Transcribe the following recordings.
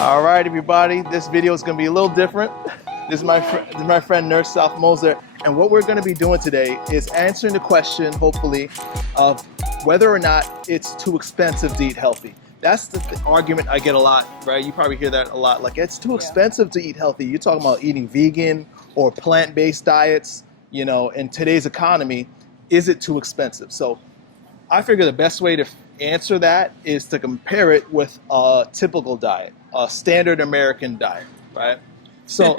All right, everybody, this video is going to be a little different. This is my friend Nurse Salfemoser, and what we're going to be doing today is answering the question, hopefully, of whether or not it's too expensive to eat healthy. That's the argument I get a lot, right? You probably hear that a lot. Like, it's too expensive to eat healthy. You're talking about eating vegan or plant-based diets, you know, in today's economy. Is it too expensive? So I figure the best way to answer that is to compare it with a typical diet, a standard American diet, right? So,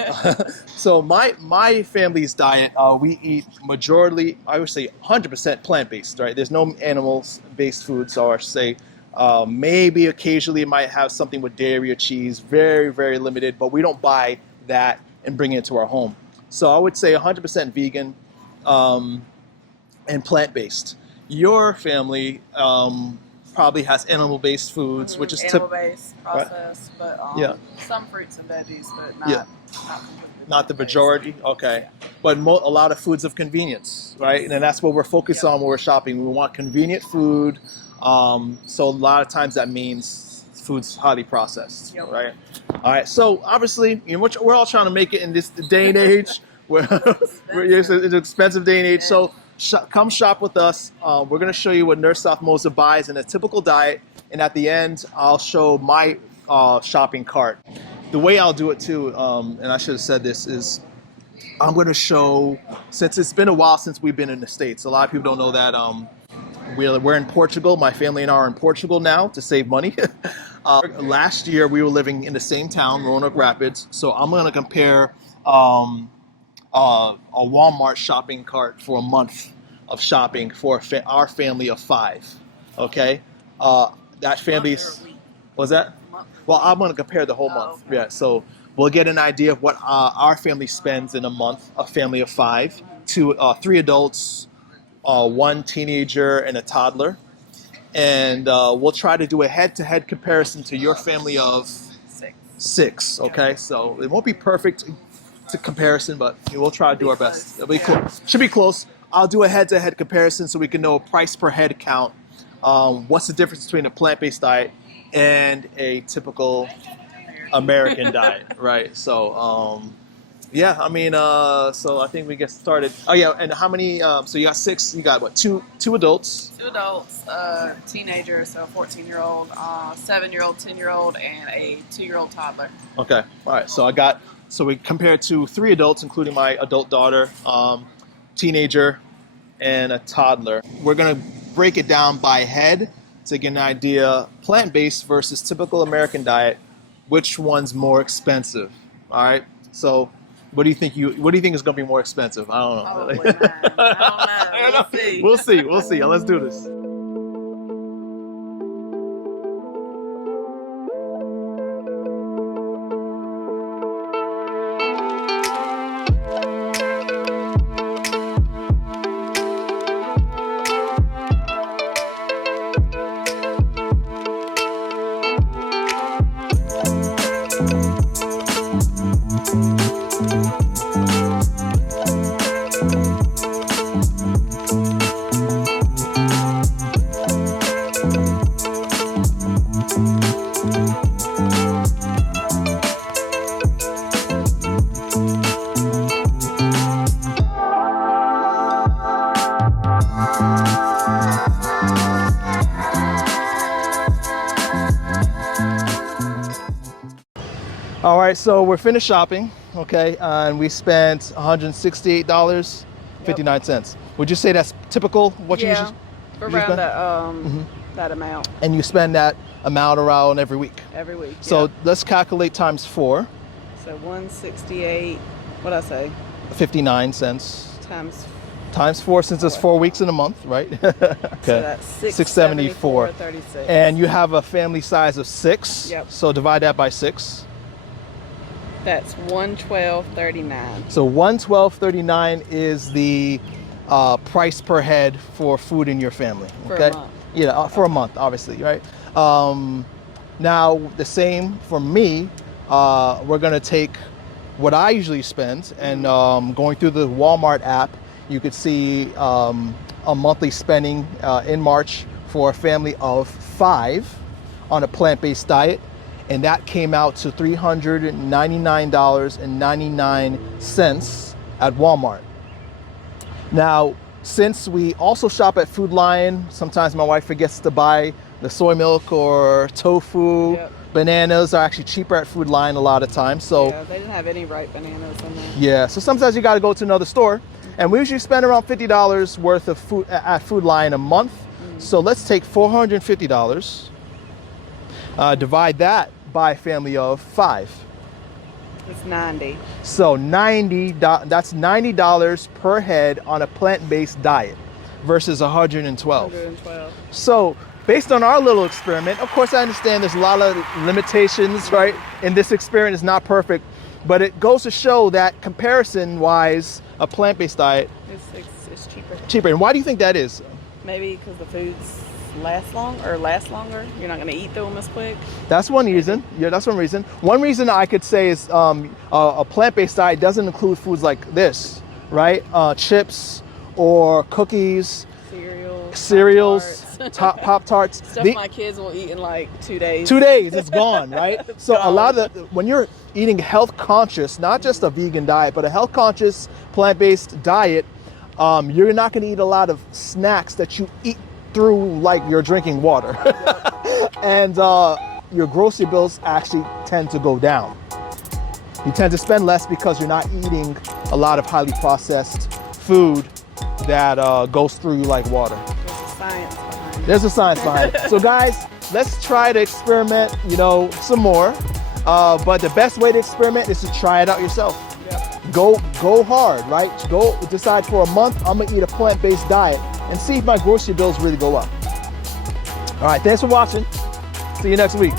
so my family's diet, we eat majority, I would say 100% plant-based, right? There's no animals-based foods, or I should say, maybe occasionally it might have something with dairy or cheese, very, very limited, but we don't buy that and bring it into our home. So I would say 100% vegan and plant-based. Your family probably has animal-based foods, which is animal-based, processed, right? But some fruits and veggies, but not the majority. Okay, but a lot of foods of convenience, right? And that's what we're focused on when we're shopping. We want convenient food. So a lot of times that means food's highly processed, right? All right. So obviously, you know, we're all trying to make it in this day and age. It's an expensive day and age. So come shop with us. We're going to show you what Nurse Salfemoser buys in a typical diet, and at the end, I'll show my shopping cart. The way I'll do it too, and I should have said this, is I'm going to show, since it's been a while since we've been in the States, a lot of people don't know that we're in Portugal. My family and I are in Portugal now to save money. Last year, we were living in the same town, Roanoke Rapids, so I'm going to compare a Walmart shopping cart for a month of shopping for our family of 5. Okay, that family's was that? Well, I'm going to compare the whole month. Okay. Yeah, so we'll get an idea of what our family spends in a month. A family of 5, 3 adults, 1 teenager, and a toddler, and we'll try to do a head-to-head comparison to your family of 6. Okay, so it won't be perfect to comparison, but we'll try to do our best. It'll be close. Should be close. I'll do a head-to-head comparison so we can know a price per head count. What's the difference between a plant-based diet and a typical American diet, right? So, yeah, I mean, so I think we get started. Oh yeah, and how many? So you got 6. You got what? Two adults. 2 adults, teenager, so 14-year-old, 7-year-old, 10-year-old, and a 2-year-old toddler. Okay. All right. So we compared to 3 adults, including my adult daughter, teenager, and a toddler. We're gonna break it down by head to get an idea, plant-based versus typical American diet, which one's more expensive. All right. So what do you think is gonna be more expensive? I don't know. Probably mine. I don't know. We'll see. We'll see. Let's do this. All right, so we're finished shopping, okay, and we spent $168.59. Would you say that's typical? What you usually around that amount. And you spend that amount around every week? Every week. So let's calculate times 4. So 168. What I say? 59 cents. Times 4, since it's 4 weeks in a month, right? Okay. So that's 674.36. And you have a family size of 6. Yep. So divide that by 6. That's $112.39. So $112.39 is the price per head for food in your family. Okay. For a month. Yeah, for a month, obviously, right? Now the same for me. We're gonna take what I usually spend, and going through the Walmart app, you could see a monthly spending in March for a family of 5 on a plant-based diet. and that came out to $399.99 at Walmart. Now, since we also shop at Food Lion, sometimes my wife forgets to buy the soy milk or tofu. Yep. Bananas are actually cheaper at Food Lion a lot of times. So Yeah, they didn't have any ripe bananas in there. yeah, so sometimes you got to go to another store, and we usually spend around $50 worth of food at Food Lion a month. So let's take $450, divide that by a family of 5. It's 90. So that's $90 per head on a plant-based diet versus 112. 112. So based on our little experiment, of course I understand there's a lot of limitations, right? And this experiment is not perfect, but it goes to show that comparison-wise, a plant-based diet It's cheaper. cheaper. And why do you think that is? Maybe because the foods last longer. You're not going to eat through them as quick. That's one reason. Yeah, that's one reason. One reason I could say is a plant-based diet doesn't include foods like this, right? Chips or cookies, cereals, Pop-Tarts. Stuff my kids will eat in like 2 days. 2 days, it's gone, right? So gone. a lot of when you're eating health conscious, not just a vegan diet, but a health conscious plant-based diet, you're not going to eat a lot of snacks that you eat through like you're drinking water. And your grocery bills actually tend to go down. You tend to spend less because you're not eating a lot of highly processed food that goes through you like water. There's a science behind it. There's a science behind it. So guys, let's try to experiment, some more. But the best way to experiment is to try it out yourself. Yep. Go hard, right? Go decide for a month, I'm gonna eat a plant-based diet and see if my grocery bills really go up. All right, thanks for watching. See you next week.